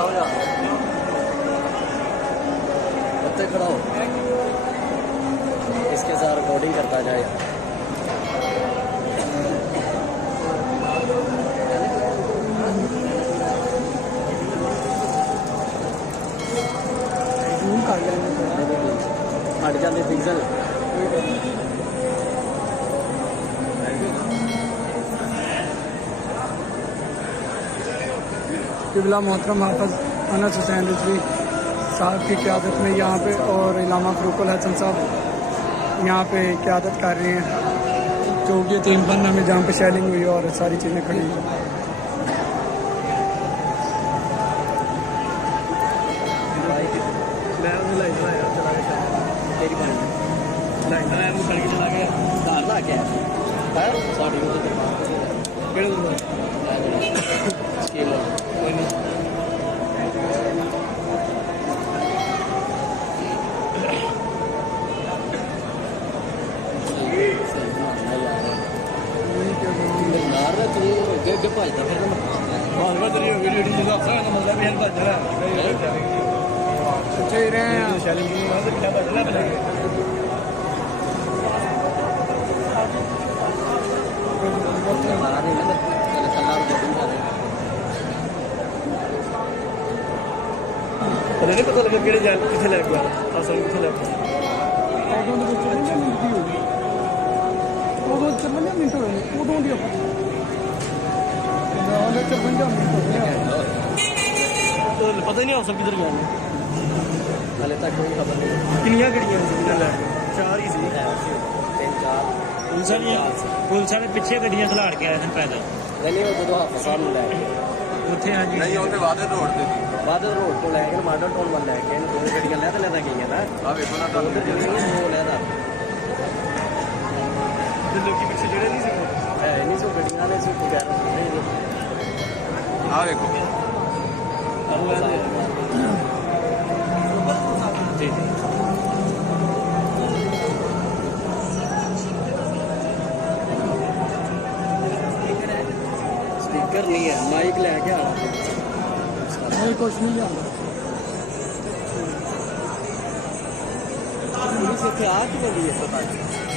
हो जा उत्ते खड़ा हो इसके साथ रिकॉर्डिंग करता जाए यार हट जाते पिक्सल किबला मोहतरम हाफिज अनस हुसैन रिजवी साहब की क़यादत में यहाँ पे और इलामा फ़रूकुल हसन साहब यहाँ पे क़यादत कर रहे हैं। चौकी 3 पन्ना में जहाँ पे शेलिंग हुई और सारी चीज़ें खड़ी हैं। नहीं पता लगा कि कितने लग गया असल कितने लग गया पता ही नहीं सब किधर गया हाले तक कोई खबर नहीं किनिया गड्डियां 4 ही सी 3 4 पुलिस वाले पिछे गड्डियां खलाड़ के आए थे पैदल नहीं वो जो हाफिज साहब ने लाया ਉੱਥੇ ਹਾਂਜੀ नहीं उन्हें वादे रोड से बादल रोड तो लैके मॉडल टाउन वाल लैके दो गड्डियां लेता लेता गई ना आ देखो ना तो वो लेता दिल्ली के पीछे जड़े नहीं सको है नहीं सो गड्डियां ने सो वगैरह आ देखो जी जी स्पीकर नहीं है माइक लेके आना कुछ नहीं जाना पुलिस इतने आ चुकी है पता नहीं